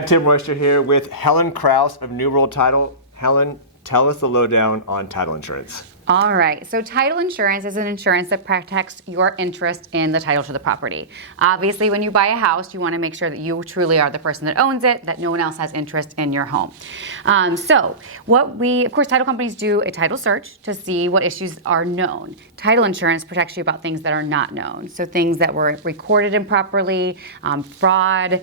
have Tim Royster here with Helen Krause of New World Title. Helen, tell us the lowdown on title insurance. All right, so title insurance is an insurance that protects your interest in the title to the property. Obviously, when you buy a house, you want to make sure that you truly are the person that owns it, that no one else has interest in your home. Of course, title companies do a title search to see what issues are known. Title insurance protects you about things that are not known. So things that were recorded improperly, fraud,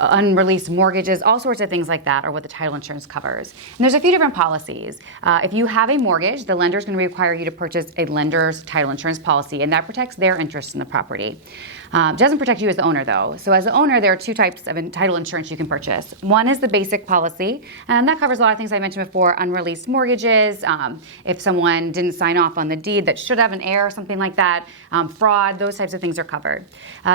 unreleased mortgages, all sorts of things like that are what the title insurance covers. And there's a few different policies. If you have a mortgage, the lender is going to require you to purchase a lender's title insurance policy, and that protects their interest in the property. It doesn't protect you as the owner, though. So as the owner, there are two types of title insurance you can purchase. One is the basic policy, and that covers a lot of things I mentioned before: unreleased mortgages, if someone didn't sign off on the deed that should have an heir or something like that, fraud, those types of things are covered.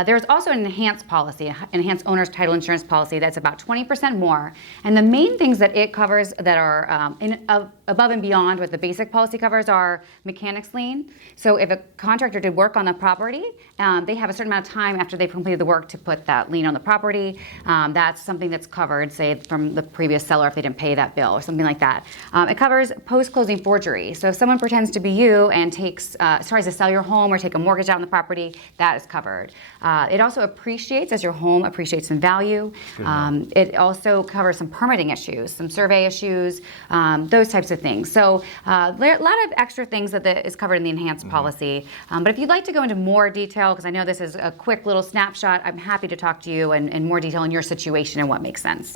There's also an enhanced policy, an enhanced owner's title insurance policy that's about 20% more, and the main things that it covers that are above and beyond what the basic policy covers are mechanics lien. So if a contractor did work on the property, they have a certain amount of time after they've completed the work to put that lien on the property. That's something that's covered, say, from the previous seller if they didn't pay that bill or something like that. It covers post-closing forgery. So if someone pretends to be you and tries to sell your home or take a mortgage out on the property, that is covered. It also appreciates as your home appreciates in value. It also covers some permitting issues, some survey issues, those types of things. So a lot of extra things that is covered in the enhanced policy. But if you'd like to go into more detail, because I know this is a quick little snapshot, I'm happy to talk to you in more detail on your situation and what makes sense.